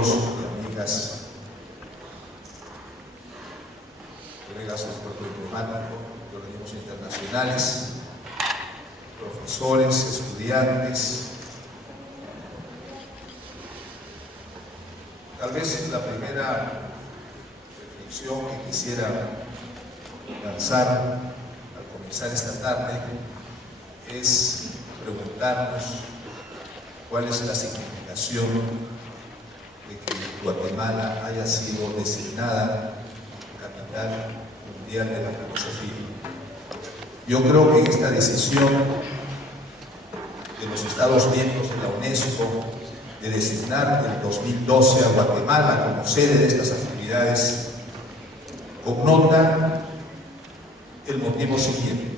amigos y amigas, colegas del cuerpo diplomático, de organismos internacionales, profesores, estudiantes. Tal vez la primera reflexión que quisiera lanzar al comenzar esta tarde es preguntarnos cuál es la significación de que Guatemala haya sido designada capital mundial de la filosofía. Yo creo que esta decisión de los Estados miembros de la UNESCO de designar en 2012 a Guatemala como sede de estas actividades connota el motivo siguiente.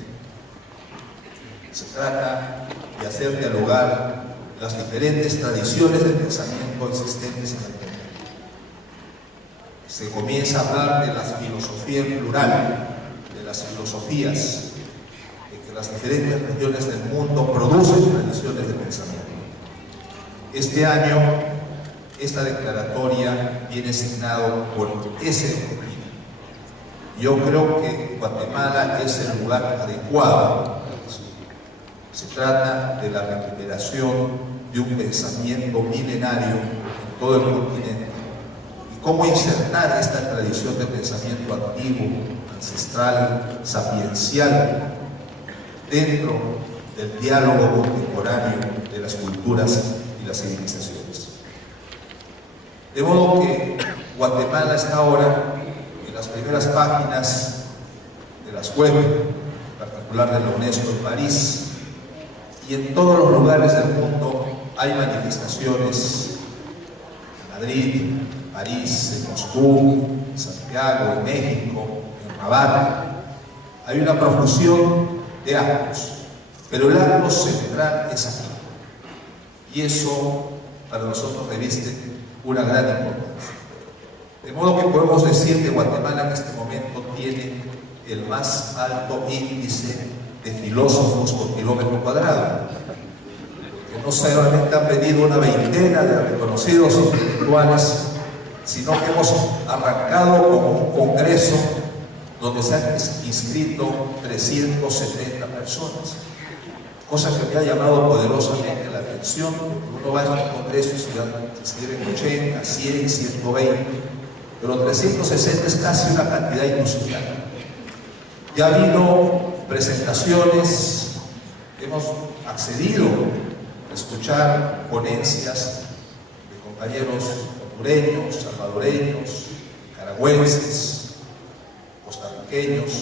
Se trata de hacer dialogar las diferentes tradiciones de pensamiento existentes en el mundo. Se comienza a hablar de la filosofía en plural, de las filosofías, de que las diferentes regiones del mundo producen tradiciones de pensamiento. Este año, esta declaratoria viene signado por ese objetivo. Yo creo que Guatemala es el lugar adecuado. Se trata de la recuperación de un pensamiento milenario en todo el continente y cómo insertar esta tradición de pensamiento antiguo, ancestral, sapiencial dentro del diálogo contemporáneo de las culturas y las civilizaciones. De modo que Guatemala está ahora en las primeras páginas de las web, en particular de la UNESCO en París, y en todos los lugares del mundo hay manifestaciones: en Madrid, en París, en Moscú, en Santiago, en México, en Rabat. Hay una profusión de actos, pero el acto central es aquí. Y eso para nosotros reviste una gran importancia. De modo que podemos decir que Guatemala en este momento tiene el más alto índice de filósofos por kilómetro cuadrado, porque no solamente han venido una veintena de reconocidos intelectuales, sino que hemos arrancado con un congreso donde se han inscrito 370 personas, cosa que me ha llamado poderosamente la atención. Uno va a estos congresos y se inscriben 80, 100, 120, pero 360 es casi una cantidad inusitada. Ya ha habido presentaciones, hemos accedido a escuchar ponencias de compañeros hondureños, salvadoreños, nicaragüenses, costarriqueños,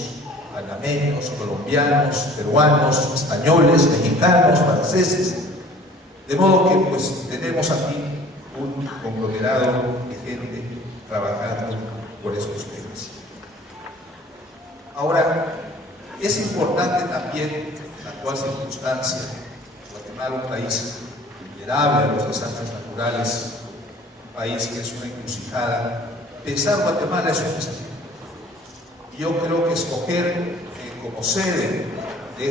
panameños, colombianos, peruanos, españoles, mexicanos, franceses. De modo que pues tenemos aquí un conglomerado de gente trabajando por esos temas. Ahora, es importante también en la actual circunstancia, Guatemala, un país vulnerable a los desastres naturales, un país que es una encrucijada. Pensar Guatemala es un desafío. Yo creo que escoger como sede de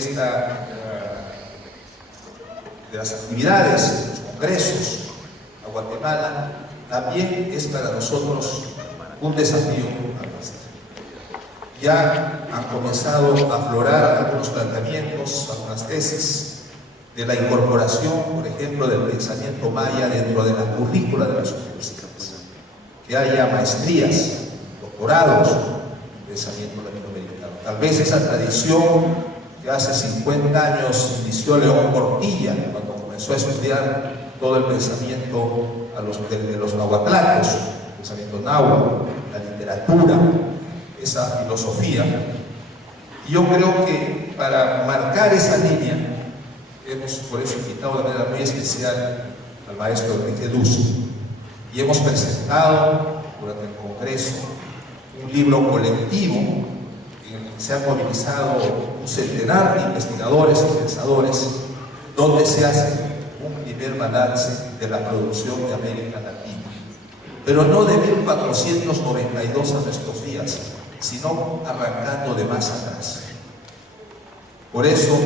las actividades, de los congresos, a Guatemala, también es para nosotros un desafío. Ya han comenzado a aflorar algunos planteamientos, algunas tesis de la incorporación, por ejemplo, del pensamiento maya dentro de la currícula de las universidades. Que haya maestrías, doctorados en pensamiento latinoamericano. Tal vez esa tradición que hace 50 años inició León Portilla cuando comenzó a estudiar todo el pensamiento de los nahuatlacos, el pensamiento náhuatl, la literatura, esa filosofía. Y yo creo que para marcar esa línea hemos por eso invitado de manera muy especial al maestro Enrique Dusso y hemos presentado durante el congreso un libro colectivo en el que se han movilizado un centenar de investigadores y pensadores, donde se hace un primer balance de la producción de América Latina, pero no de 1492 a nuestros días, sino arrancando de más atrás. Por eso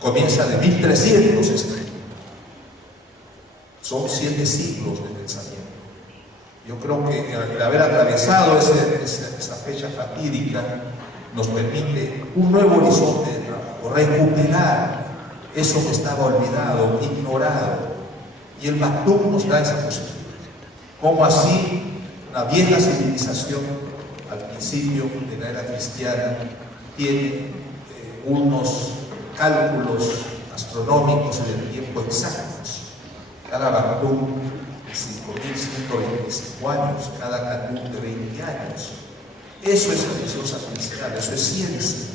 comienza de 1300 escritos. Son 7 siglos de pensamiento. Yo creo que el haber atravesado esa fecha fatídica nos permite un nuevo horizonte de trabajo, recuperar eso que estaba olvidado, ignorado. Y el Maktoum nos da esa posibilidad. Como así una vieja civilización al principio de la era cristiana tiene unos cálculos astronómicos en el tiempo exactos. Cada Maktoum de 5.125 años, cada Kanun de 20 años. Eso es religión sapiencial, eso es ciencia.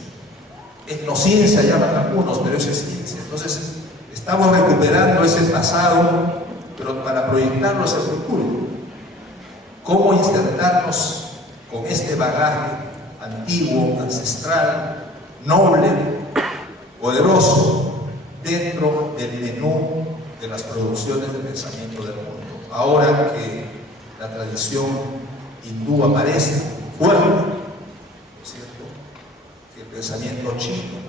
Etnociencia llaman algunos, pero eso es ciencia. Entonces, estamos recuperando ese pasado, pero para proyectarlo hacia el futuro. ¿Cómo insertarnos con este bagaje antiguo, ancestral, noble, poderoso, dentro del menú de las producciones de pensamiento del mundo? Ahora que la tradición hindú aparece fuerte, ¿no es cierto? Que el pensamiento chino,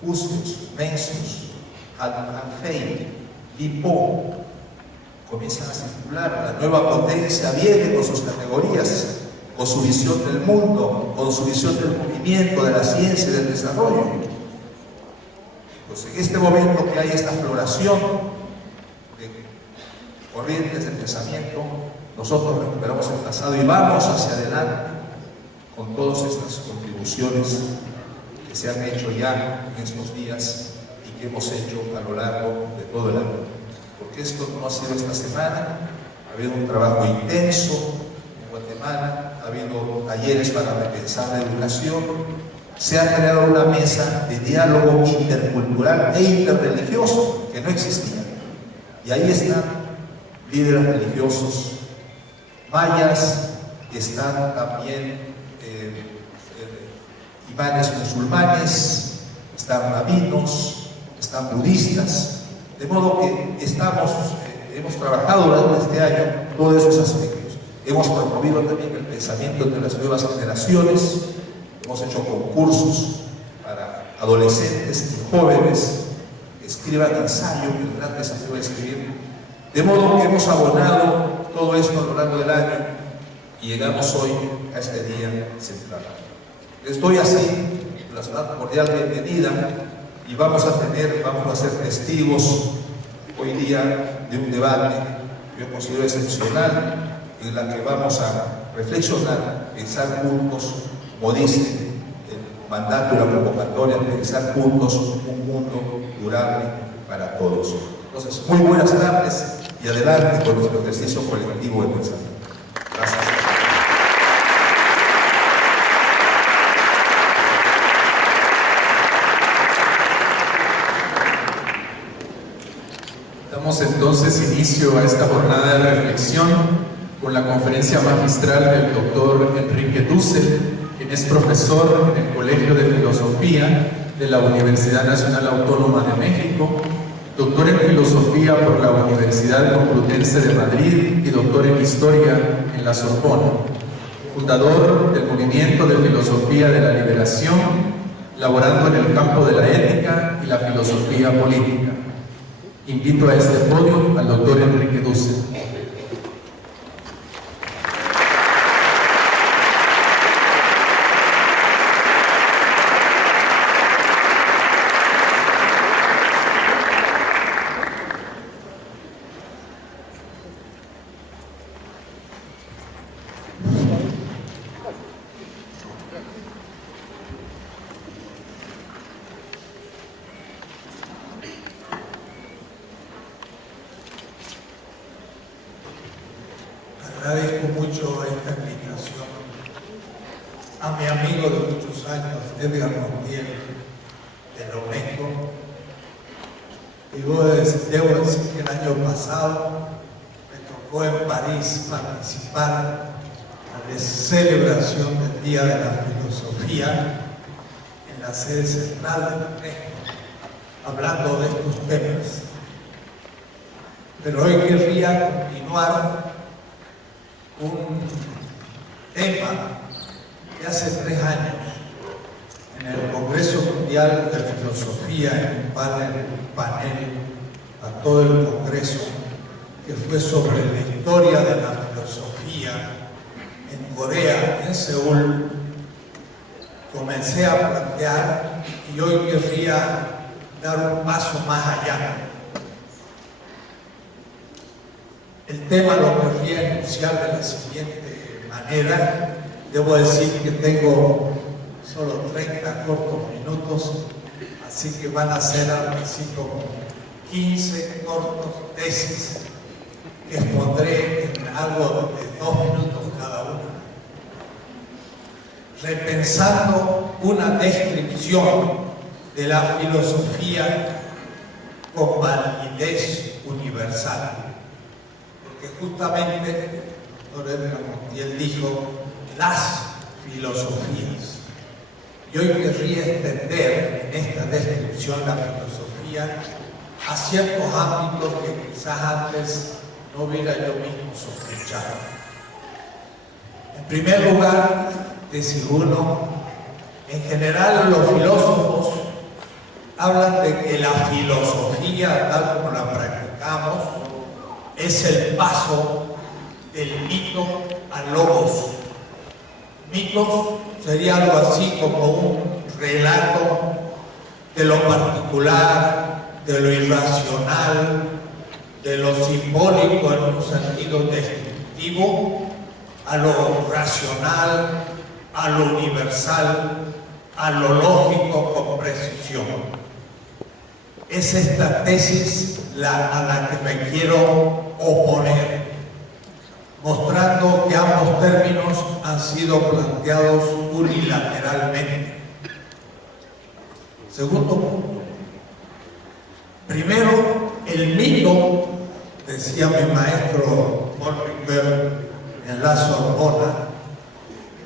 Confucius, Mencius, Al-Fei, Lipo, comienzan a circular. La nueva potencia viene con sus categorías, con su visión del mundo, con su visión del movimiento, de la ciencia y del desarrollo. Pues en este momento que hay esta floración de corrientes de pensamiento, nosotros recuperamos el pasado y vamos hacia adelante con todas estas contribuciones que se han hecho ya en estos días y que hemos hecho a lo largo de todo el año. Porque esto no ha sido esta semana, ha habido un trabajo intenso en Guatemala, ha habido talleres para repensar la educación, se ha creado una mesa de diálogo intercultural e interreligioso que no existía. Y ahí están líderes religiosos mayas, están también imanes musulmanes, están rabinos, están budistas, de modo que hemos trabajado durante este año todos esos aspectos. Hemos promovido también el pensamiento entre las nuevas generaciones, hemos hecho concursos para adolescentes y jóvenes que escriban ensayo, el gran desafío de escribir, de modo que hemos abonado todo esto a lo largo del año y llegamos hoy a este día central. Les doy así la cordial bienvenida y vamos a ser testigos hoy día de un debate que yo considero excepcional, en la que vamos a reflexionar, pensar juntos, como dice el mandato y la convocatoria, pensar juntos un mundo durable para todos. Entonces, muy buenas tardes y adelante con nuestro ejercicio colectivo de pensamiento. Gracias. Damos entonces inicio a esta jornada de reflexión con la conferencia magistral del doctor Enrique Dussel, quien es profesor en el Colegio de Filosofía de la Universidad Nacional Autónoma de México, doctor en Filosofía por la Universidad Complutense de Madrid y doctor en Historia en la Sorbona, fundador del Movimiento de Filosofía de la Liberación, laborando en el campo de la ética y la filosofía política. Invito a este podio al doctor Enrique Dussel. Agradezco mucho esta invitación a mi amigo de muchos años, Edgar Montiel, de la UNESCO. Y debo decir que el año pasado me tocó en París participar en la celebración del Día de la Filosofía en la sede central de la UNESCO, hablando de estos temas. Pero hoy querría continuar un tema que hace 3 años en el Congreso Mundial de Filosofía, en un panel a todo el Congreso, que fue sobre la historia de la filosofía en Corea, en Seúl, comencé a plantear y hoy querría dar un paso más allá. El tema lo querría enunciar de la siguiente manera. Debo decir que tengo solo 30 cortos minutos, así que van a ser algo así como 15 cortos tesis que expondré en algo de 2 minutos cada una. Repensando una descripción de la filosofía con validez universal. Porque justamente el doctor Edgar Montiel dijo las filosofías. Y hoy querría extender en esta descripción la filosofía a ciertos ámbitos que quizás antes no hubiera yo mismo sospechado. En primer lugar, decir uno, en general los filósofos hablan de que la filosofía, tal como la practicamos, es el paso del mito al logos. Mitos sería algo así como un relato de lo particular, de lo irracional, de lo simbólico en un sentido descriptivo, a lo racional, a lo universal, a lo lógico con precisión. Es esta tesis a la que me quiero oponer, mostrando que ambos términos han sido planteados unilateralmente. Segundo punto. Primero, el mito, decía mi maestro Paul Ricoeur en la Sorbona,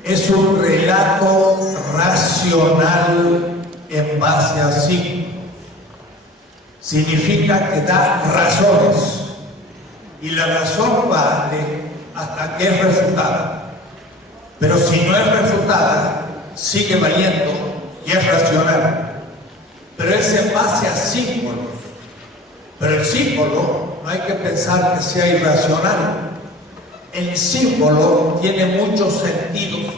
es un relato racional en base a signos. Significa que da razones y la razón vale hasta que es refutada. Pero si no es refutada, sigue valiendo y es racional. Pero es en base a símbolos. Pero el símbolo no hay que pensar que sea irracional. El símbolo tiene muchos sentidos,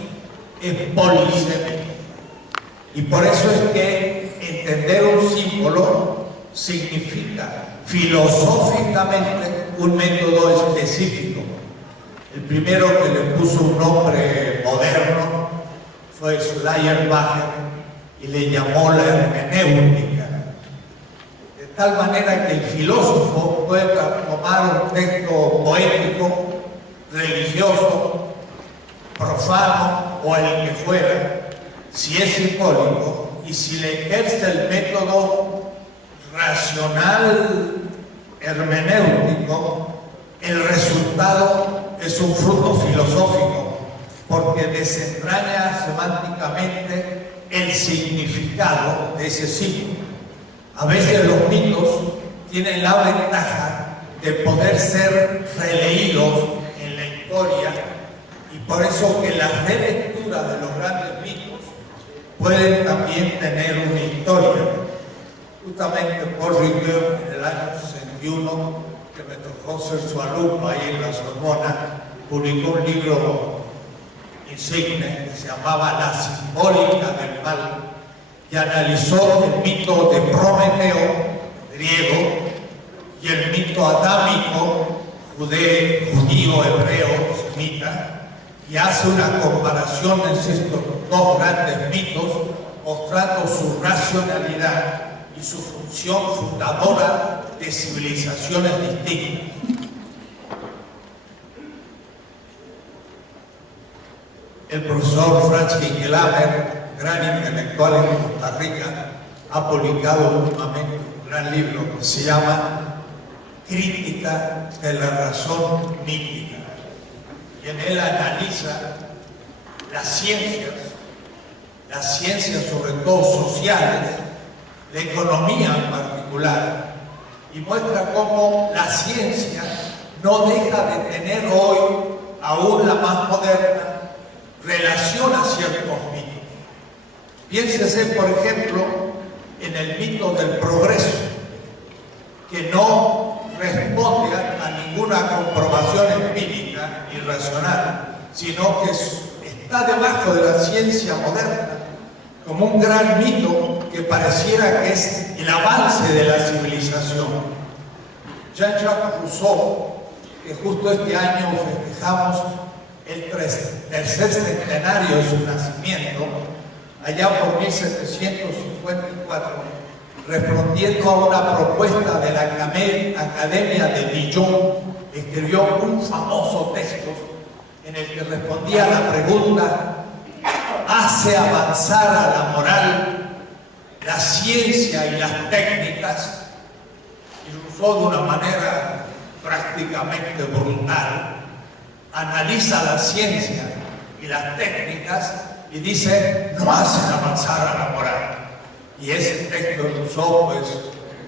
es polisémico. Y por eso es que entender un símbolo significa filosóficamente un método específico. El primero que le puso un nombre moderno fue Schleiermacher y le llamó la hermenéutica. De tal manera que el filósofo puede tomar un texto poético, religioso, profano o el que fuera, si es simbólico y si le ejerce el método racional hermenéutico, el resultado es un fruto filosófico, porque desentraña semánticamente el significado de ese signo. A veces los mitos tienen la ventaja de poder ser releídos en la historia, y por eso que las relecturas de los grandes mitos pueden también tener una historia. Justamente Paul Ricoeur, en el año 61, que me tocó ser su alumno ahí en la Sorbona, publicó un libro insigne que se llamaba La simbólica del mal, y analizó el mito de Prometeo, griego, y el mito adámico, judío, hebreo, semita, y hace una comparación entre estos dos grandes mitos, mostrando su racionalidad y su función fundadora de civilizaciones distintas. El profesor Franz Kinkelhammer, gran intelectual en Costa Rica, ha publicado últimamente un gran libro que se llama Crítica de la razón mítica. Y en él analiza las ciencias sobre todo sociales, la economía en particular, y muestra cómo la ciencia no deja de tener hoy, aún la más moderna, relación a ciertos mitos. Piénsese, por ejemplo, en el mito del progreso, que no responde a ninguna comprobación empírica, irracional, sino que está debajo de la ciencia moderna, como un gran mito que pareciera que es el avance de la civilización. Jean-Jacques Rousseau, que justo este año festejamos el tercer centenario de su nacimiento, allá por 1754, respondiendo a una propuesta de la Academia de Dijon, escribió un famoso texto en el que respondía a la pregunta: ¿hace avanzar a la moral la ciencia y las técnicas? Y Rousseau, de una manera prácticamente brutal, analiza la ciencia y las técnicas y dice: no hacen avanzar a la moral. Y ese texto de Rousseau pues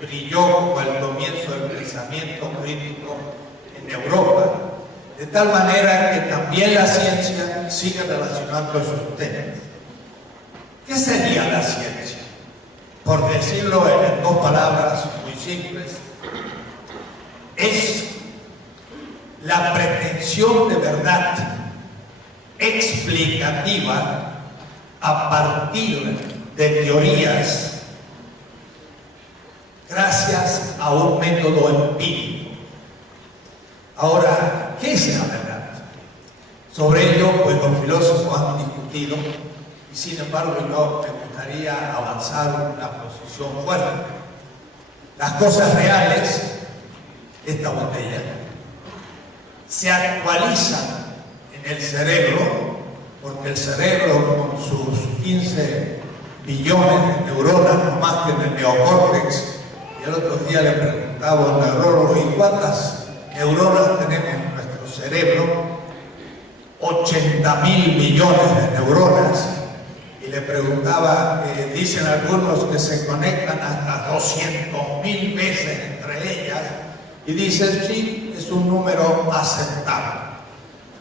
brilló como el comienzo del pensamiento crítico en Europa, de tal manera que también la ciencia sigue relacionando esos temas. ¿Qué sería la ciencia? Por decirlo en dos palabras muy simples, es la pretensión de verdad explicativa a partir de teorías gracias a un método empírico. Ahora, ¿qué es la verdad? Sobre ello, pues los filósofos han discutido, y sin embargo yo me gustaría avanzar una posición fuerte. Las cosas reales, esta botella, se actualizan en el cerebro, porque el cerebro con sus 15 billones de neuronas, no más que en el neocórtex, y el otro día le preguntaba a un neurólogo: ¿y cuántas neuronas tenemos en nuestro cerebro? 80.000 millones de neuronas. Y le preguntaba, dicen algunos que se conectan hasta 200.000 veces entre ellas, y dice: sí, es un número aceptable.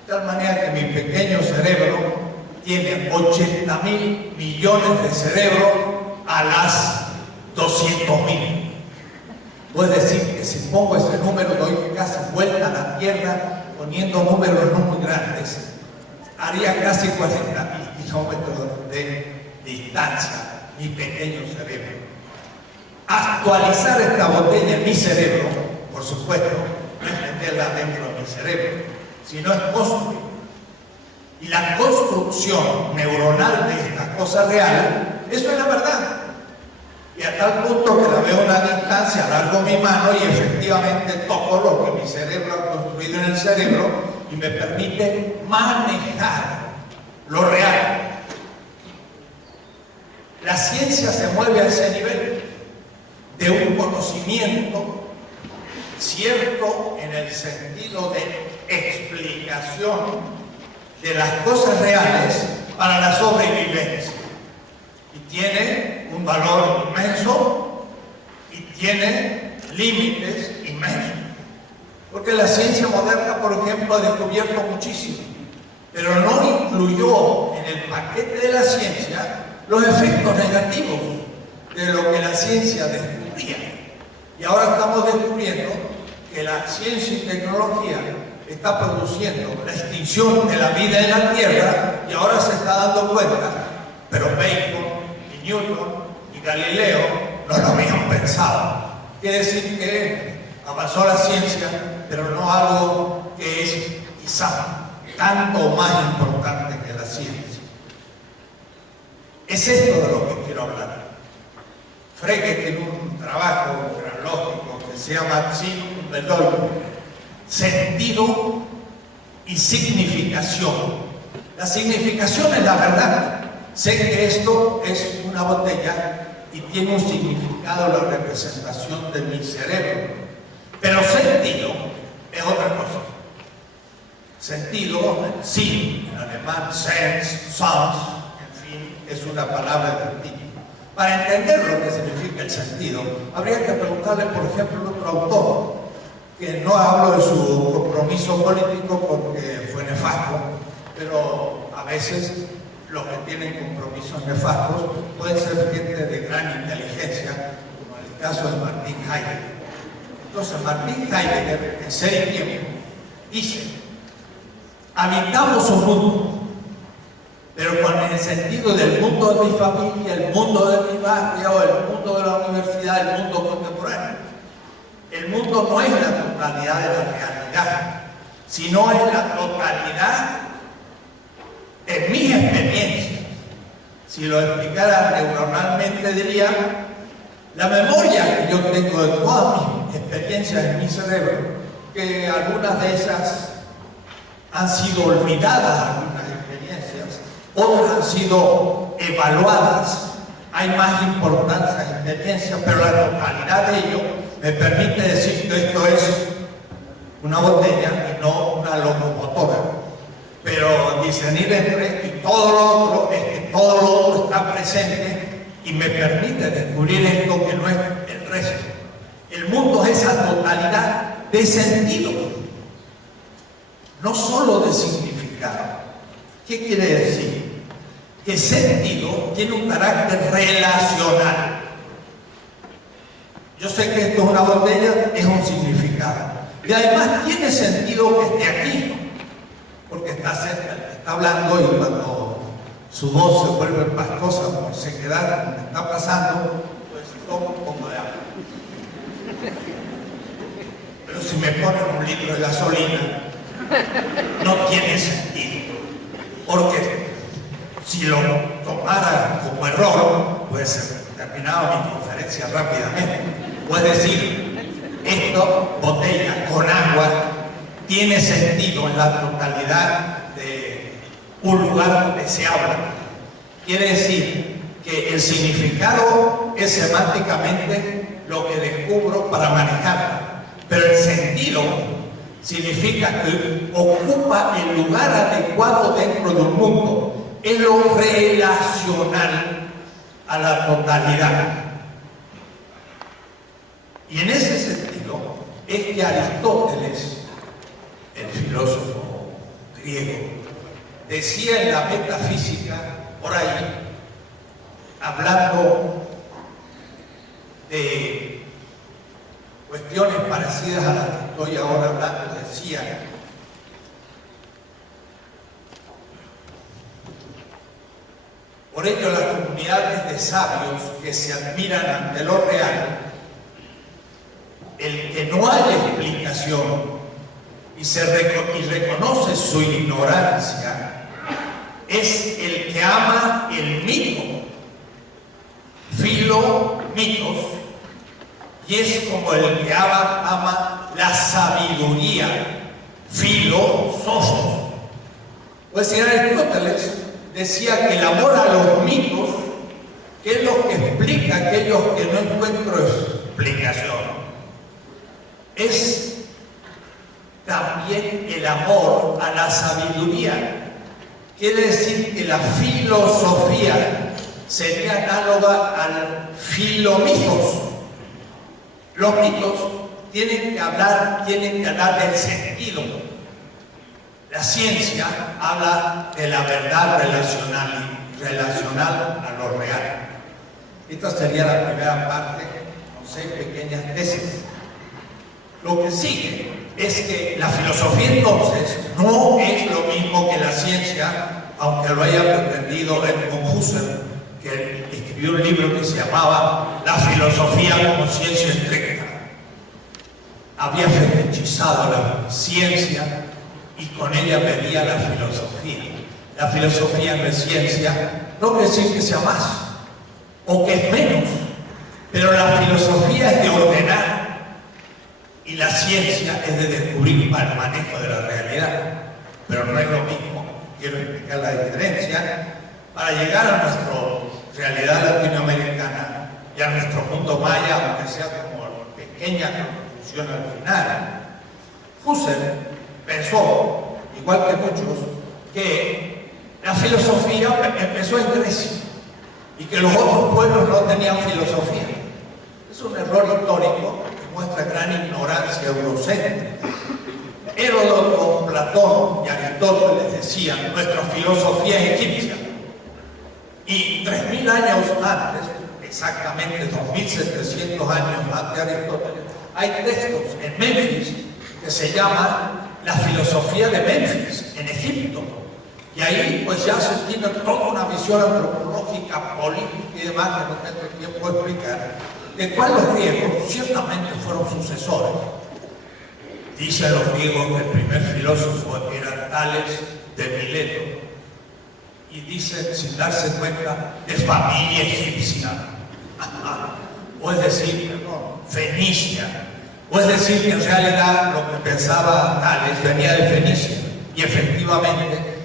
De tal manera que mi pequeño cerebro tiene 80.000 millones de cerebro a las 200.000. Puede decir que si pongo ese número doy casi vuelta a la Tierra poniendo números no muy grandes. Haría casi 40.000 kilómetros de distancia mi pequeño cerebro. Actualizar esta botella en mi cerebro, por supuesto, no es meterla dentro de mi cerebro, sino es construir. Y la construcción neuronal de esta cosa real, eso es la verdad. Y a tal punto que la veo a una distancia, alargo mi mano y efectivamente toco lo que mi cerebro ha construido en el cerebro y me permite manejar lo real. La ciencia se mueve a ese nivel de un conocimiento cierto en el sentido de explicación de las cosas reales para la sobrevivencia. Y tiene un valor inmenso y tiene límites inmensos. Porque la ciencia moderna, por ejemplo, ha descubierto muchísimo, pero no incluyó en el paquete de la ciencia los efectos negativos de lo que la ciencia descubría. Y ahora estamos descubriendo que la ciencia y tecnología está produciendo la extinción de la vida en la Tierra, y ahora se está dando cuenta, pero Bacon y Newton y Galileo no lo habían pensado. Quiere decir que avanzó la ciencia, pero no algo que es quizá tanto más importante que la ciencia. Es esto de lo que quiero hablar. Frege tiene un trabajo granológico que se llama Sinn und Bedeutung, sentido y significación. La significación es la verdad. Sé que esto es una botella y tiene un significado, la representación de mi cerebro. Pero sentido es otra cosa. Sentido, Sinn, en alemán, Sens, Sounds, en fin, es una palabra del tipo. Para entender lo que significa el sentido, habría que preguntarle, por ejemplo, a otro autor, que no hablo de su compromiso político porque fue nefasto, pero a veces los que tienen compromisos nefastos pueden ser gente de gran inteligencia, como en el caso de Martin Heidegger. Entonces, Martin Heidegger, en Ser y Tiempo, dice habitamos un mundo, pero con el sentido del mundo de mi familia, el mundo de mi barrio, el mundo de la universidad, el mundo contemporáneo. El mundo no es la totalidad de la realidad, sino es la totalidad de mis experiencias. Si lo explicara neuronalmente, diría: la memoria que yo tengo de todas mis experiencias en mi cerebro, que algunas de esas han sido olvidadas, algunas experiencias, otras han sido evaluadas, hay más importancia en experiencias, pero la totalidad de ello me permite decir que esto es una botella y no una locomotora. Pero discernir entre esto y todo lo otro es que todo lo otro está presente y me permite descubrir esto que no es el resto. El mundo es esa totalidad de sentido, no solo de significado. ¿Qué quiere decir? Que sentido tiene un carácter relacional. Yo sé que esto es una botella, es un significado. Y además tiene sentido que esté aquí, porque está cerca, está hablando, y cuando su voz se vuelve pastosa por sequedad, como está pasando, pues tomo un poco de agua. Pero si me ponen un litro de gasolina, no tiene sentido, porque si lo tomara como error, pues terminaba mi conferencia rápidamente. Puedes decir, esto, botella con agua, tiene sentido en la totalidad de un lugar donde se habla. Quiere decir que el significado es semánticamente lo que descubro para manejarla, pero el sentido significa que ocupa el lugar adecuado dentro de un mundo, es lo relacional a la totalidad. Y en ese sentido es que Aristóteles, el filósofo griego, decía en la metafísica, por ahí, hablando de cuestiones parecidas a las que estoy ahora hablando, decía: por ello las comunidades de sabios que se admiran ante lo real, el que no haya explicación y reconoce su ignorancia, es el que ama el mito, mitos, y es como el que ama la sabiduría, filósofos. Pues si Aristóteles decía que el amor a los mitos, que es lo que explica aquellos que no encuentro explicación, es también el amor a la sabiduría. Quiere decir que la filosofía sería análoga al filomitos. Los mitos tienen que hablar del sentido. La ciencia habla de la verdad relacional a lo real. Esta sería la primera parte, con 6 pequeñas tesis. Lo que sigue es que la filosofía entonces no es lo mismo que la ciencia, aunque lo haya pretendido Edmund Husserl, que escribió un libro que se llamaba La filosofía como ciencia estricta. Había fetichizado la ciencia y con ella medía la filosofía. La filosofía no es ciencia, no quiere decir que sea más o que es menos, pero la filosofía es de ordenar y la ciencia es de descubrir para el manejo de la realidad. Pero no es lo mismo. Quiero explicar la diferencia para llegar a nuestra realidad latinoamericana y a nuestro mundo maya, aunque sea como pequeña conclusión al final. Husserl pensó, igual que muchos, que la filosofía empezó en Grecia y que los otros pueblos no tenían filosofía. Es un error histórico que muestra gran ignorancia eurocéntrica. Heródoto, Platón y Aristóteles decían: nuestra filosofía es egipcia. Y 3000 años antes, exactamente 2700 años antes de Aristóteles, hay textos en Memphis que se llaman la filosofía de Menfis, en Egipto. Y ahí pues ya se tiene toda una visión antropológica, política y demás, que no tengo tiempo de explicar, de cual los griegos ciertamente fueron sucesores. Dicen los griegos que el primer filósofo era Tales de Mileto, y dicen, sin darse cuenta, de familia egipcia, o es decir, fenicia, o es decir que en realidad lo que pensaba Tales venía de Fenicia, y efectivamente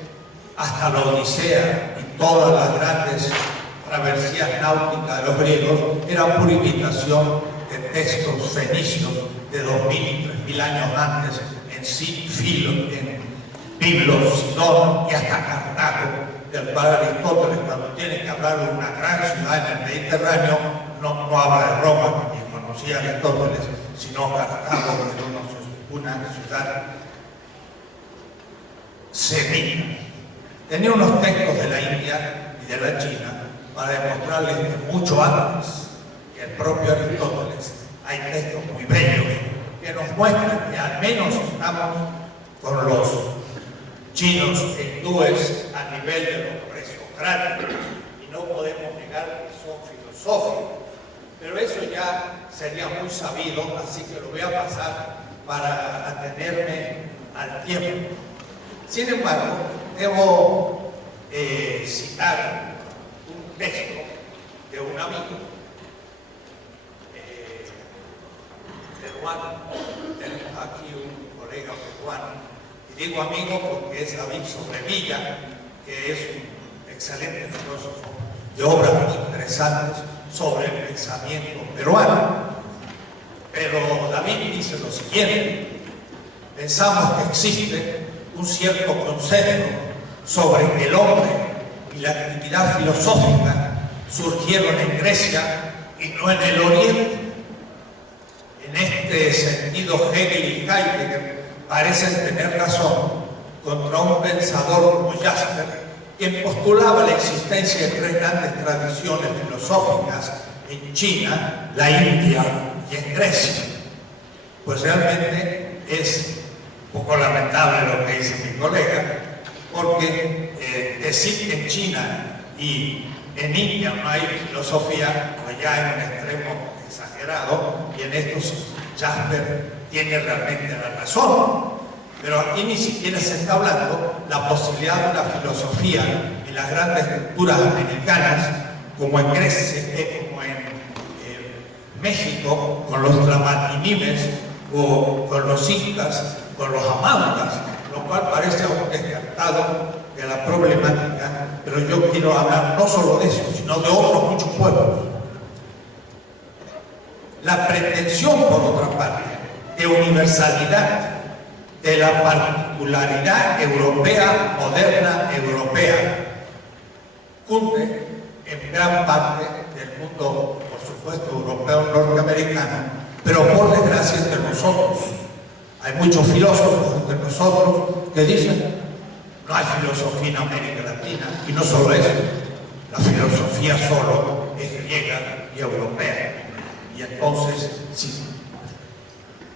hasta la Odisea y todas las grandes travesías náuticas de los griegos eran pura imitación de textos fenicios de 2000 y 3000 años antes en Filo, en Biblos, Sidón y hasta Cartago, del cual Aristóteles, cuando tiene que hablar de una gran ciudad en el Mediterráneo, no habla de Roma, que ni conocía Aristóteles, sino Cartago, que era una ciudad semita. Tenía unos textos de la India y de la China para demostrarles que mucho antes que el propio Aristóteles hay textos muy bellos que nos muestran que al menos estamos con los chinos e hindúes a nivel de los presocráticos y no podemos negar que son filosóficos. Pero eso ya sería muy sabido, así que lo voy a pasar para atenerme al tiempo. Sin embargo, debo citar un texto de un amigo peruano. Tenemos aquí un colega peruano, y digo amigo porque es David Sobrevilla, que es un excelente filósofo de obras muy interesantes sobre el pensamiento peruano. Pero David dice lo siguiente: pensamos que existe un cierto consenso sobre que el hombre y la actividad filosófica surgieron en Grecia y no en el Oriente. En este sentido, Hegel y Heidegger parecen tener razón contra un pensador como Jasper, quien postulaba la existencia de tres grandes tradiciones filosóficas en China, la India y en Grecia. Pues realmente es un poco lamentable lo que dice mi colega, porque decir que en China y en India no hay filosofía, pues ya es un extremo exagerado, y en esto Jasper tiene realmente la razón. Pero aquí ni siquiera se está hablando la posibilidad de una filosofía en las grandes culturas americanas, como en Grecia, como en México, con los tlamatinimes, o con los incas, con los amautas, lo cual parece aún descartado de la problemática, pero yo quiero hablar no solo de eso, sino de otros muchos pueblos. La pretensión, por otra parte, de universalidad, de la particularidad europea, moderna europea, cunde en gran parte del mundo, por supuesto, europeo, norteamericano, pero por desgracia entre nosotros. Hay muchos filósofos entre nosotros que dicen: no hay filosofía en América Latina, y no solo eso, la filosofía solo es griega y europea. Y entonces, si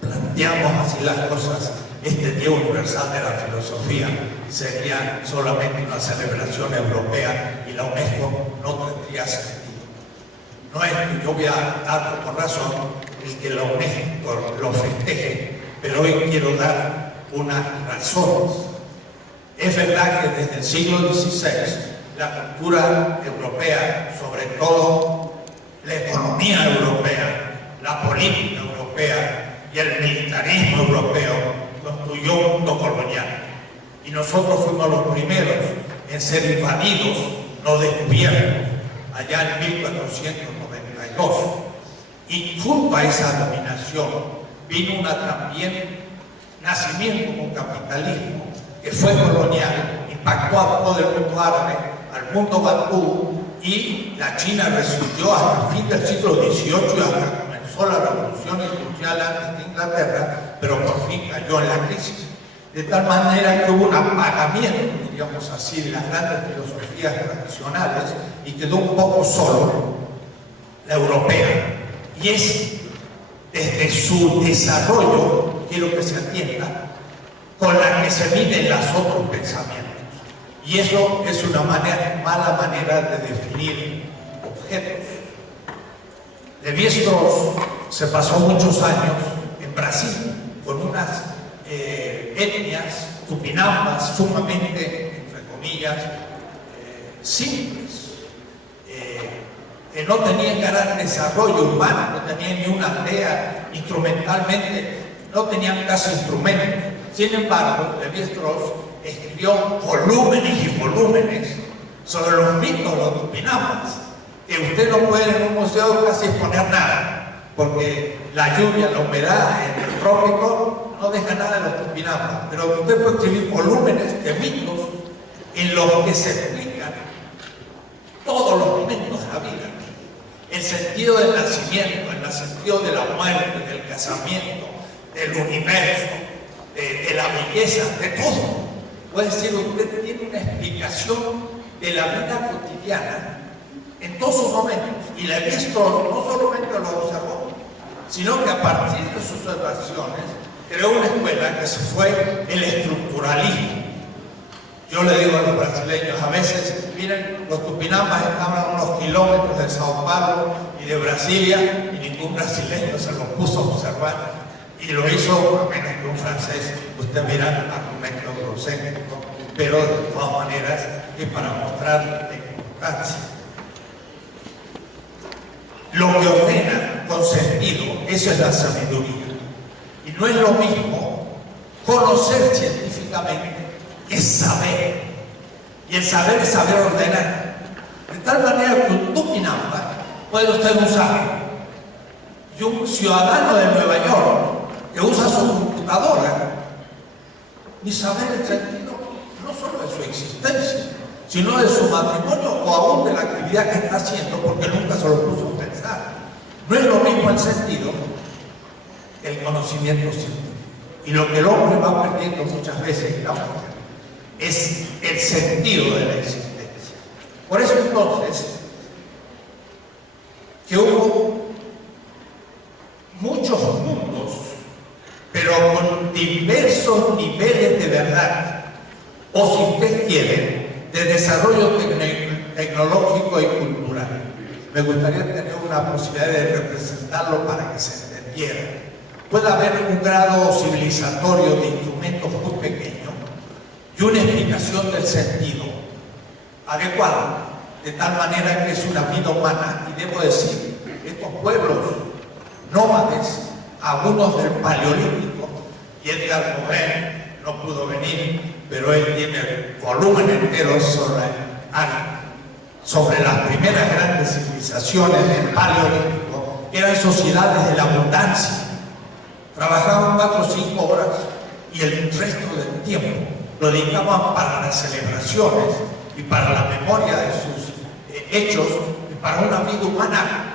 planteamos así las cosas, este Día Universal de la Filosofía sería solamente una celebración europea y la UNESCO no tendría sentido. No es que yo voy a dar por razón el que la UNESCO lo festeje, pero hoy quiero dar unas razones. Es verdad que desde el siglo XVI la cultura europea, sobre todo la economía europea, la política europea y el militarismo europeo construyó un mundo colonial. Y nosotros fuimos los primeros en ser invadidos, no descubiertos, allá en 1492. Y junto a esa dominación vino también nacimiento con capitalismo, que fue colonial, impactó a todo el mundo árabe, al mundo bantú, y la China resurgió hasta el fin del siglo XVIII y hasta comenzó la revolución industrial antes de Inglaterra, pero por fin cayó en la crisis. De tal manera que hubo un apagamiento, diríamos así, de las grandes filosofías tradicionales y quedó un poco solo la europea. Y es desde su desarrollo, quiero que se atienda, con la que se miden los otros pensamientos. Y eso es una mala manera de definir objetos. Levi-Strauss se pasó muchos años en Brasil con unas etnias tupinambas sumamente, entre comillas, simples, que no tenían gran desarrollo urbano, no tenían ni una aldea, instrumentalmente no tenían casi instrumentos. Sin embargo, Levi-Strauss escribió volúmenes y volúmenes sobre los mitos de los tupinambas, que usted no puede en un museo casi exponer nada, porque la lluvia, la humedad en el trópico no deja nada de los tupinambas, pero usted puede escribir volúmenes de mitos en los que se explican todos los momentos de la vida, el sentido del nacimiento, el sentido de la muerte, del casamiento, del universo, de la belleza, de todo. Puede decir, usted tiene una explicación de la vida cotidiana en todos sus momentos, y Levi-Strauss no solamente lo observó, sino que a partir de sus observaciones creó una escuela que se fue el estructuralismo. Yo le digo a los brasileños, a veces, miren, los tupinambas estaban a unos kilómetros de Sao Paulo y de Brasilia, y ningún brasileño se los puso a observar, y lo hizo a menos que un francés. Usted mira argumento eurocéntrico, pero de todas maneras es para mostrar la importancia. Lo que ordena con sentido, eso es la sabiduría. Y no es lo mismo conocer científicamente que saber. Y el saber es saber ordenar. De tal manera que un tupinamba puede usted usar. Y un ciudadano de Nueva York que usa su computadora, ni saber el sentido no solo de su existencia, sino de su matrimonio o aún de la actividad que está haciendo, porque nunca se lo puso a pensar. No es lo mismo el sentido que el conocimiento científico. Y lo que el hombre va perdiendo muchas veces en la mujer es el sentido de la existencia. Por eso entonces, que hubo muchos mundos, pero con diversos niveles de verdad, o si usted quiere, de desarrollo tecnológico y cultural. Me gustaría tener una posibilidad de representarlo para que se entendiera. Puede haber un grado civilizatorio de instrumentos muy pequeños y una explicación del sentido adecuado, de tal manera que es una vida humana. Y debo decir, estos pueblos nómades, algunos del Paleolítico, y Edgar Morin no pudo venir, pero él tiene volumen entero sobre las primeras grandes civilizaciones del Paleolítico, que eran sociedades de la abundancia. Trabajaban 4 o 5 horas y el resto del tiempo lo dedicaban para las celebraciones y para la memoria de sus hechos y para una vida humana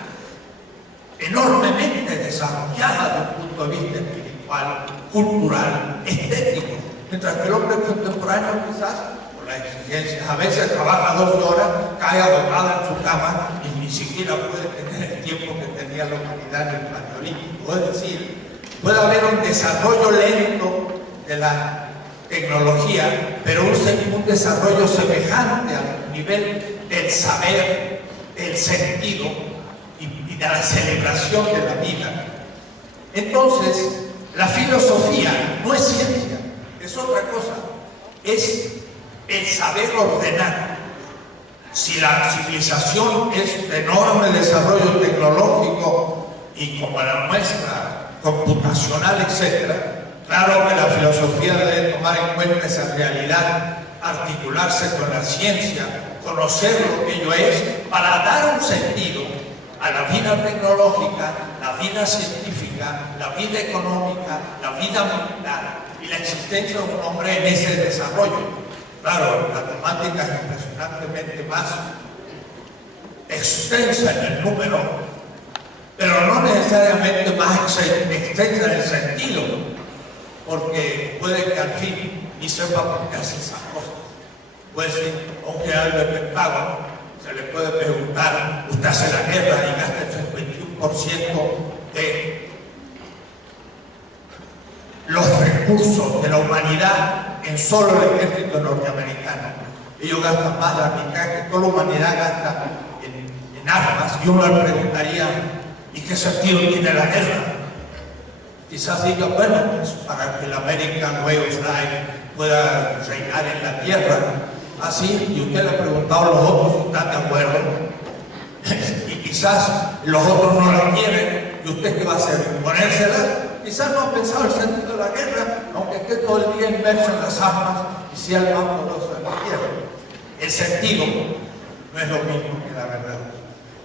enormemente desarrollada desde un punto de vista espiritual, cultural, estético, mientras que el hombre contemporáneo quizás, por las exigencias, a veces trabaja 12 horas, cae agotada en su cama y ni siquiera puede tener el tiempo que tenía la humanidad en el Paleolítico. Es decir, puede haber un desarrollo lento de la tecnología, pero un desarrollo semejante al nivel del saber, del sentido y de la celebración de la vida. Entonces, la filosofía no es ciencia, es otra cosa, es el saber ordenar. Si la civilización es de enorme desarrollo tecnológico y como la nuestra, computacional, etc., claro que la filosofía debe tomar en cuenta esa realidad, articularse con la ciencia, conocer lo que ello es, para dar un sentido a la vida tecnológica, la vida científica, la vida económica, la vida militar y la existencia de un hombre en ese desarrollo. Claro, la temática es impresionantemente más extensa en el número, pero no necesariamente más extensa en el sentido, porque puede que al fin ni sepa por qué hace esas cosas. Puede ser a un general del Pentágono, se le puede preguntar, usted hace la guerra y gasta el 51% de los recursos recursos de la humanidad en solo el ejército norteamericano. Ellos gastan más de la mitad que toda la humanidad gasta en armas, y uno le preguntaría, ¿y qué sentido tiene la guerra? Quizás diga, bueno, pues para que el American Way of Life pueda reinar en la tierra, así, y usted le ha preguntado a los otros si están de acuerdo, y quizás los otros no la quieren, y usted qué va a hacer, ponérsela. Quizás no ha pensado el sentido de la guerra, aunque esté todo el día inmerso en las armas y sea el más poderoso de la tierra. El sentido no es lo mismo que la verdad.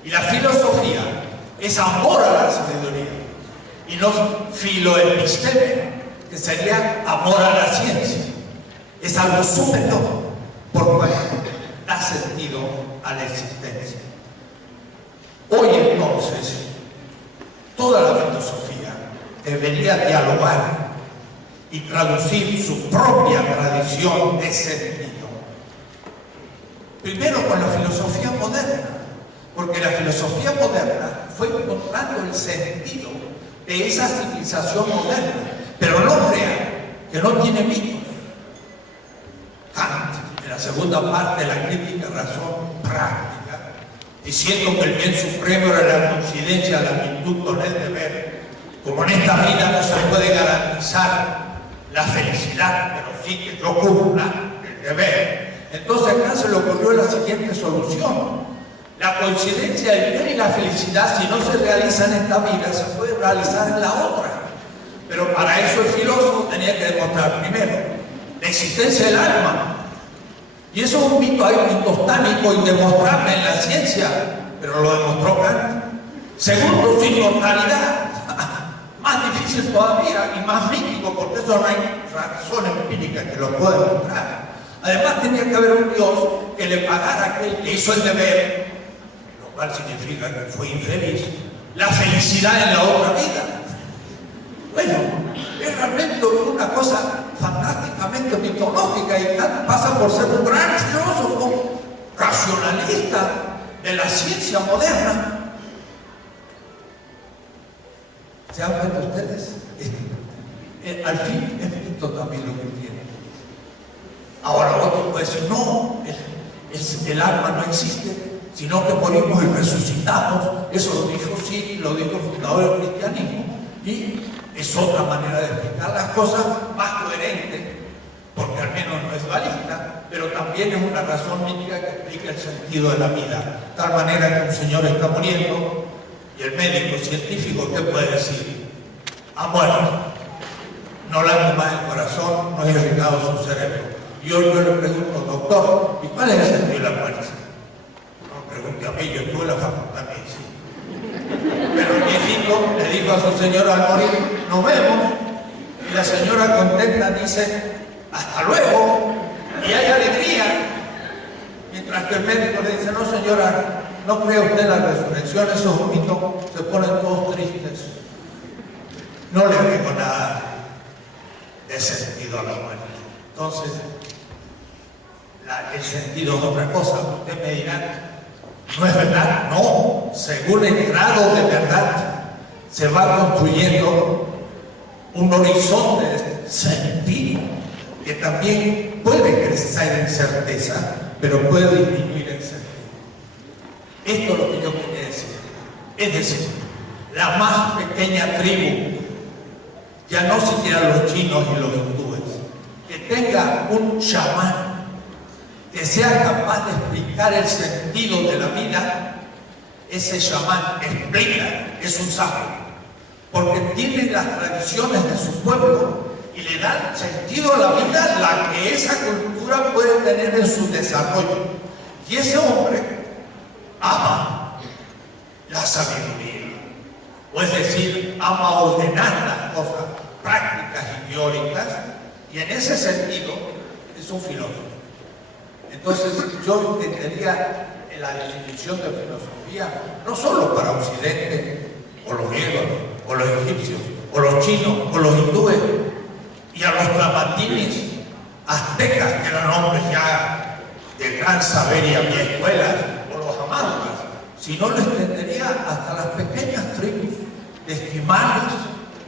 Y la filosofía es amor a la sabiduría, y no filoepisteme, que sería amor a la ciencia. Es algo superior, por cual da sentido a la existencia. Hoy entonces, toda la filosofía debería dialogar y traducir su propia tradición de sentido. Primero con la filosofía moderna, porque la filosofía moderna fue encontrando el sentido de esa civilización moderna, pero no crea que no tiene mitos. Kant, en la segunda parte de la crítica razón práctica, diciendo que el bien supremo era la coincidencia de la virtud con el deber, como en esta vida no se puede garantizar la felicidad, pero sí que yo cumpla el deber. Entonces acá se le ocurrió la siguiente solución: la coincidencia del bien y la felicidad, si no se realiza en esta vida, se puede realizar en la otra. Pero para eso el filósofo tenía que demostrar primero la existencia del alma. Y eso es un mito aristotélico indemostrable en la ciencia, pero lo demostró Kant. Segundo, su inmortalidad. Más difícil todavía y más mítico, porque eso no hay razón empírica que lo pueda demostrar. Además, tenía que haber un Dios que le pagara a aquel que hizo el deber, lo cual significa que fue infeliz, la felicidad en la otra vida. Bueno, es realmente una cosa fantásticamente mitológica, y Kant pasa por ser un gran filósofo racionalista de la ciencia moderna. ¿Se dan cuenta ustedes? Al fin es mito también lo que tiene. Ahora otro puede decir, no, el alma no existe, sino que morimos y resucitamos. Eso lo dijo, sí, lo dijo el fundador del cristianismo. Y es otra manera de explicar las cosas, más coherente, porque al menos no es dualista, pero también es una razón mítica que explica el sentido de la vida. De tal manera que un señor está muriendo, y el médico científico, ¿qué puede decir? Ha muerto. No late más el corazón, no ha irritado su cerebro. Y yo le pregunto, doctor, ¿y cuál es el sentido de la muerte? No me pregunte a mí, yo estuve en la facultad de medicina. Pero el viejito le dijo a su señora al morir, nos vemos. Y la señora contenta dice, hasta luego. Y hay alegría. Mientras que el médico le dice, no señora, no cree usted en la resurrección, esos mitos se ponen todos tristes. No le digo nada de sentido a la muerte. Entonces, el sentido es otra cosa. Usted me dirá, no es verdad, no. Según el grado de verdad, se va construyendo un horizonte de sentido que también puede crecer en certeza, pero puede disminuir en sentido. Esto es lo que yo quería decir. Es decir, la más pequeña tribu, ya no siquiera los chinos y los hindúes, que tenga un chamán que sea capaz de explicar el sentido de la vida, ese chamán explica, es un sabio, porque tiene las tradiciones de su pueblo y le da sentido a la vida, la que esa cultura puede tener en su desarrollo. Y ese hombre ama la sabiduría, o es decir, ama ordenar las cosas prácticas y teóricas, y en ese sentido es un filósofo. Entonces yo entendería la definición de filosofía no solo para Occidente, o los griegos, o los egipcios, o los chinos, o los hindúes, y a los tlamatines aztecas, que eran hombres ya de gran saber y había escuelas, o los amáduras, sino lo extendería hasta las pequeñas tribus de esquimales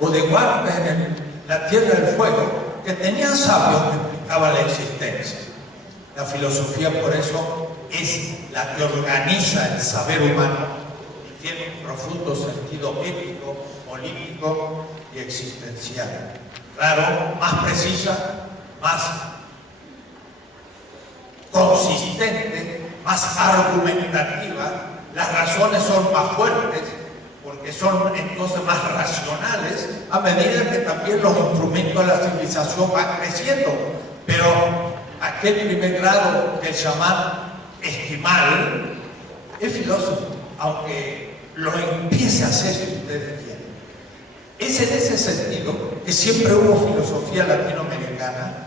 o de huarpes en la Tierra del Fuego, porque tenían sabios que explicaban la existencia. La filosofía, por eso, es la que organiza el saber humano y tiene un profundo sentido ético, político y existencial. Claro, más precisa, más consistente, más argumentativa, las razones son más fuertes, porque son entonces más racionales a medida que también los instrumentos de la civilización van creciendo. Pero aquel primer grado del chamán esquimal es filósofo, aunque lo empiece a hacer si ustedes quieren. Es en ese sentido que siempre hubo filosofía latinoamericana,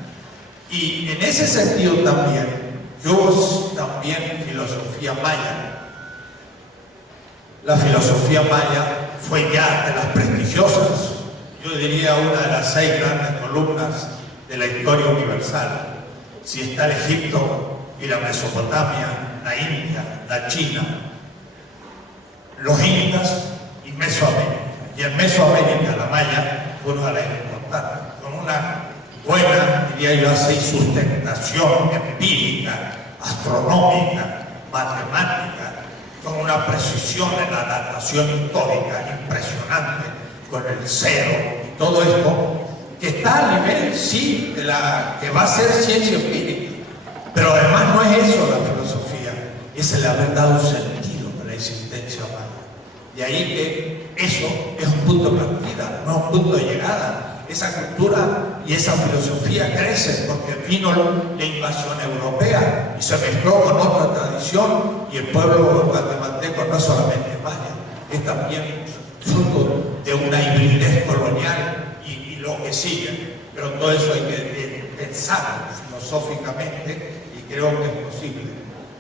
y en ese sentido también hubo también filosofía maya. La filosofía maya fue ya de las prestigiosas, yo diría una de las 6 grandes columnas de la historia universal. Si está el Egipto y la Mesopotamia, la India, la China, los incas y Mesoamérica. Y en Mesoamérica la maya fue una de las importantes, con una buena, diría yo así, sustentación empírica, astronómica, matemática, con una precisión en la datación histórica impresionante, con el cero y todo esto, que está a nivel, sí, de la que va a ser ciencia empírica. Pero además no es eso la filosofía, es el haber dado un sentido a la existencia humana. De ahí que eso es un punto de partida, no un punto de llegada. Esa cultura y esa filosofía crecen porque vino la invasión europea y se mezcló con otra tradición, y el pueblo guatemalteco no es solamente maya, es también fruto de una hibridez colonial y lo que sigue. Pero todo eso hay que pensar filosóficamente, y creo que es posible.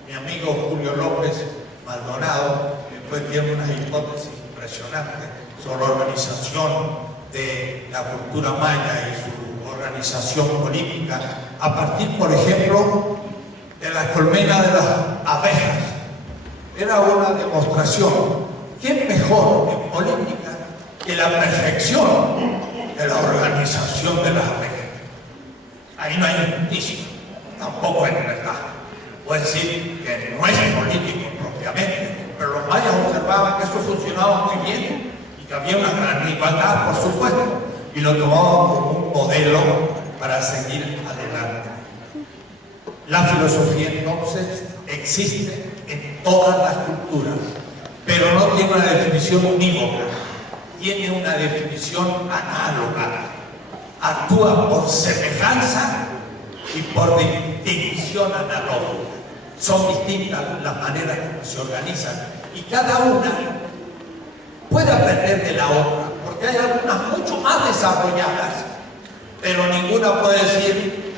Mi amigo Julio López Maldonado tiene unas hipótesis impresionantes sobre la organización de la cultura maya y su organización política, a partir, por ejemplo, de la colmena de las abejas. Era una demostración. ¿Qué mejor en política que la perfección de la organización de las abejas? Ahí no hay injusticia, tampoco hay libertad. Puedo decir que no es político propiamente, pero los mayas observaban que eso funcionaba muy bien y que había una gran igualdad, por supuesto, y lo tomaban como un modelo para seguir adelante. La filosofía entonces existe en todas las culturas, pero no tiene una definición unívoca, tiene una definición análoga, actúa por semejanza y por distinción analógica. Son distintas las maneras como se organizan, y cada una puede aprender de la otra, porque hay algunas mucho más desarrolladas, pero ninguna puede decir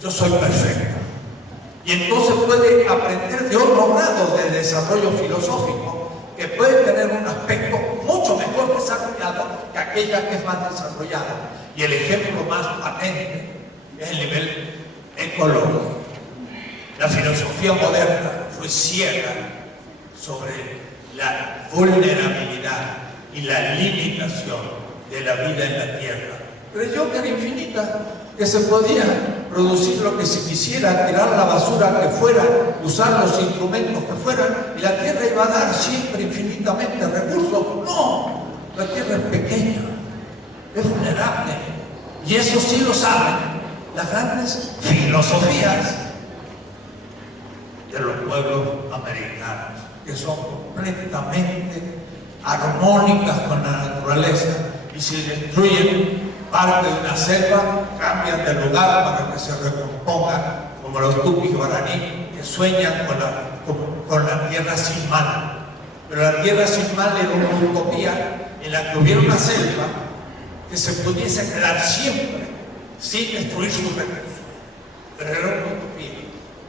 yo soy perfecta. Y entonces puede aprender de otro grado de desarrollo filosófico, que puede tener un aspecto mucho mejor desarrollado que aquella que es más desarrollada. Y el ejemplo más patente es el nivel ecológico. La filosofía moderna fue ciega sobre la vulnerabilidad y la limitación de la vida en la Tierra. Creyó que era infinita, que se podía producir lo que se quisiera, tirar la basura que fuera, usar los instrumentos que fueran, y la Tierra iba a dar siempre infinitamente recursos. No, la Tierra es pequeña, es vulnerable, y eso sí lo saben las grandes filosofías de los pueblos americanos, que son completamente armónicas con la naturaleza, y si destruyen parte de una selva, cambian de lugar para que se recomponga, como los tupis guaraní, que sueñan con la tierra sin mal. Pero la tierra sin mal era una utopía en la que hubiera una selva que se pudiese quedar siempre sin destruir sus recursos. Pero era una utopía.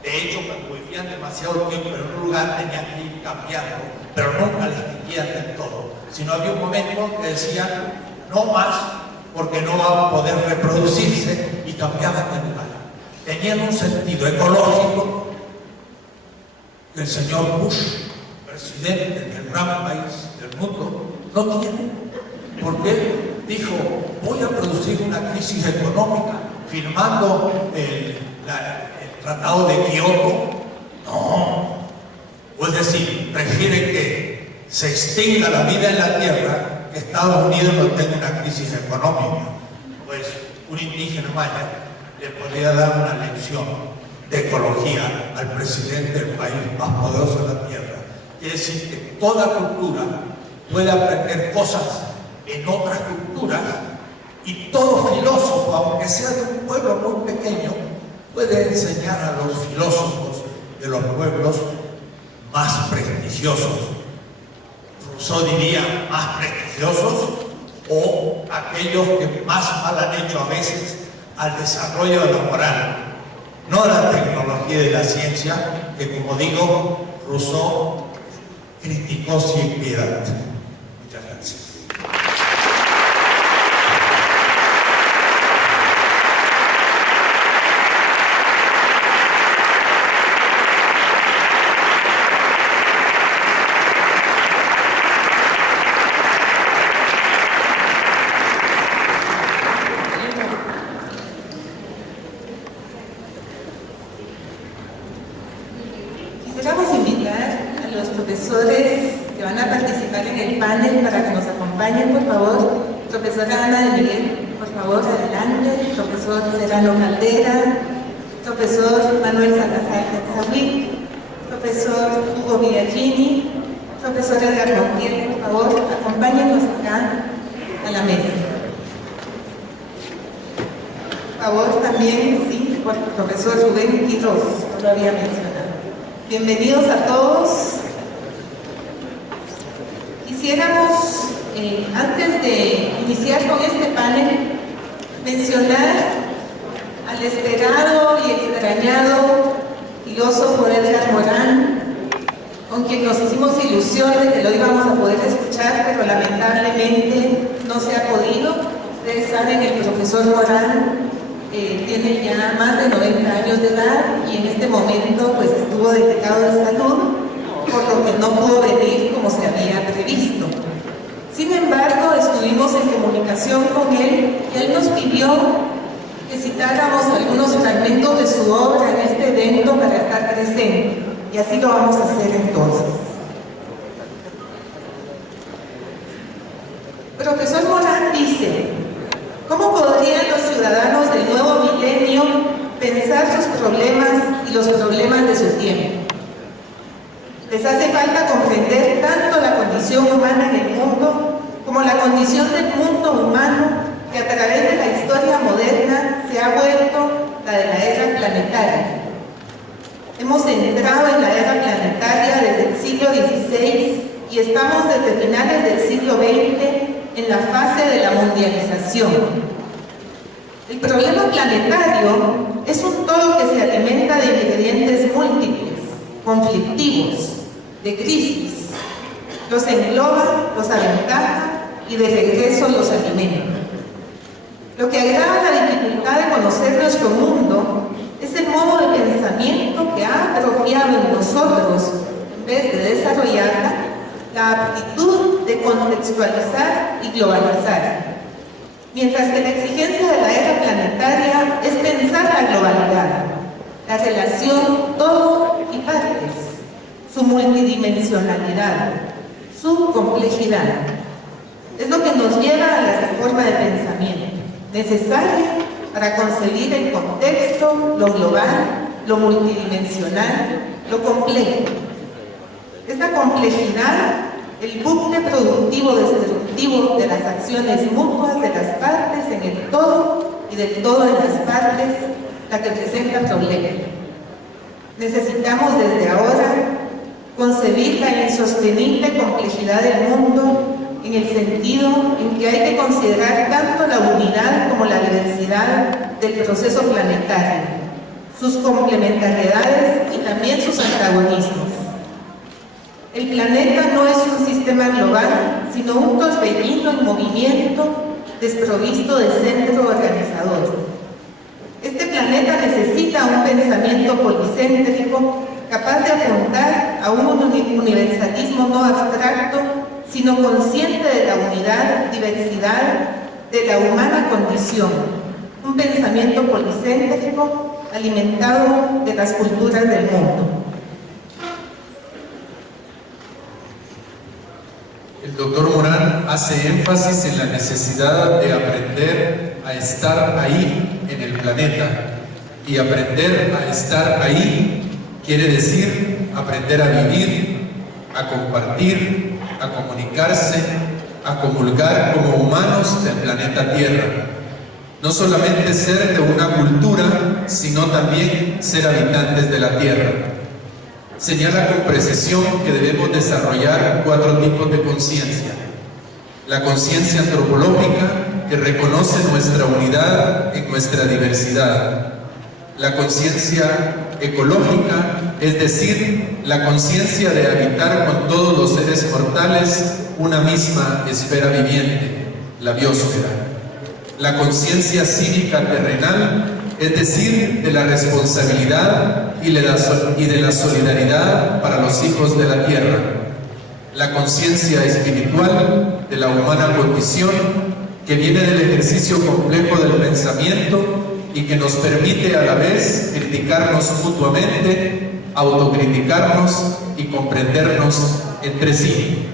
De hecho, cuando vivían demasiado tiempo en un lugar, tenían que ir cambiando, pero nunca les extinguían del todo. Sino había un momento que decían, no más, porque no va a poder reproducirse, y cambiaban de lugar. Tenían un sentido ecológico que el señor Bush, presidente del gran país del mundo, no tiene. ¿Por qué? dijo, voy a producir una crisis económica firmando el Tratado de Kioto. No, es decir, prefiere que se extinga la vida en la Tierra, que Estados Unidos no tenga una crisis económica. Pues un indígena maya le podría dar una lección de ecología al presidente del país más poderoso de la Tierra. Es decir, que toda cultura puede aprender cosas en otras culturas, y todo filósofo, aunque sea de un pueblo muy pequeño, puede enseñar a los filósofos de los pueblos más prestigiosos. Rousseau diría más prestigiosos, o aquellos que más mal han hecho a veces al desarrollo de la moral, no la tecnología y la ciencia, que como digo, Rousseau criticó sin piedad. Muchas gracias. Quisiéramos invitar a los profesores que van a participar en el panel para que nos acompañen, por favor. Profesora Ana de Miguel, por favor, adelante. Profesor Serrano Caldera, profesor Manuel Salazar Zawick, profesor Hugo Villagini, profesor Edgar Montiel, por favor, acompáñenos acá a la mesa. Por favor, también, sí, por el profesor Rubén Quiroz, no lo había mencionado. Bienvenidos a todos. Quisiéramos, antes de iniciar con este panel, mencionar al esperado y extrañado filósofo Edgar Morán, con quien nos hicimos ilusión de que lo íbamos a poder escuchar, pero lamentablemente no se ha podido. Ustedes saben, el profesor Morán tiene ya más de 90 años de edad y en este momento pues estuvo delicado de salud, por lo que no pudo venir como se había previsto. Sin embargo, estuvimos en comunicación con él y él nos pidió que citáramos algunos fragmentos de su obra en este evento para estar presente, y así lo vamos a hacer entonces. Profesor Morán dice: ¿cómo podrían los ciudadanos del nuevo milenio pensar sus problemas y los problemas de su tiempo? Les hace falta comprender tanto la condición humana en el mundo como la condición del mundo humano, que a través de la historia moderna se ha vuelto la de la era planetaria. Hemos entrado en la era planetaria desde el siglo XVI y estamos desde finales del siglo XX en la fase de la mundialización. El problema planetario es un todo que se alimenta de ingredientes múltiples, conflictivos, de crisis. Los engloba, los aventaja y de regreso los alimenta. Lo que agrava la dificultad de conocer nuestro mundo es el modo de pensamiento que ha atrofiado en nosotros, en vez de desarrollarla, la aptitud de contextualizar y globalizar. Mientras que la exigencia de la era planetaria es pensar la globalidad, la relación todo y partes, su multidimensionalidad, su complejidad. Es lo que nos lleva a la reforma de pensamiento, necesaria para concebir el contexto, lo global, lo multidimensional, lo complejo. Esta complejidad, el bucle productivo destructivo de las acciones mutuas de las partes en el todo y del todo en las partes, la que presenta problemas. Necesitamos desde ahora concebir la insostenible complejidad del mundo en el sentido en que hay que considerar tanto la unidad como la diversidad del proceso planetario, sus complementariedades y también sus antagonismos. El planeta no es un sistema global, sino un torbellino en movimiento desprovisto de centro organizador. Este planeta necesita un pensamiento policéntrico capaz de apuntar a un universalismo no abstracto, sino consciente de la unidad, diversidad de la humana condición, un pensamiento policéntrico alimentado de las culturas del mundo. El doctor Morán hace énfasis en la necesidad de aprender a estar ahí en el planeta. Y aprender a estar ahí quiere decir aprender a vivir, a compartir, a comunicarse, a comulgar como humanos del planeta Tierra. No solamente ser de una cultura, sino también ser habitantes de la Tierra. Señala con precisión que debemos desarrollar 4 tipos de conciencia. La conciencia antropológica, que reconoce nuestra unidad en nuestra diversidad. La conciencia ecológica, es decir, la conciencia de habitar con todos los seres mortales una misma esfera viviente, la biosfera. La conciencia cívica terrenal, es decir, de la responsabilidad y de la solidaridad para los hijos de la tierra. La conciencia espiritual de la humana condición, que viene del ejercicio complejo del pensamiento y que nos permite a la vez criticarnos mutuamente, autocriticarnos y comprendernos entre sí.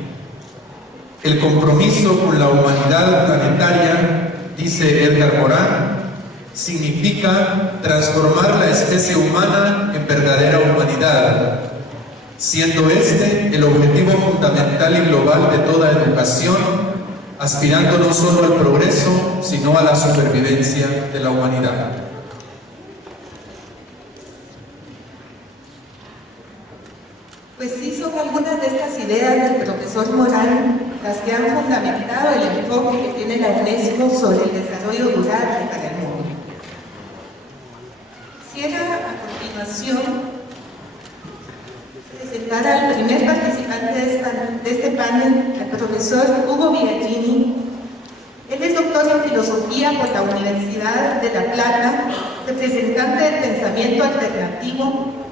El compromiso con la humanidad planetaria, dice Edgar Morán, significa transformar la especie humana en verdadera humanidad, siendo este el objetivo fundamental y global de toda educación, aspirando no solo al progreso, sino a la supervivencia de la humanidad. Pues sí, son algunas de estas ideas del profesor Morán las que han fundamentado el enfoque que tiene la UNESCO sobre el desarrollo rural para el mundo. Quisiera a continuación presentar al primer participante de este panel, al profesor Hugo Biagini. Él es doctor en filosofía por la Universidad de La Plata, representante del pensamiento alternativo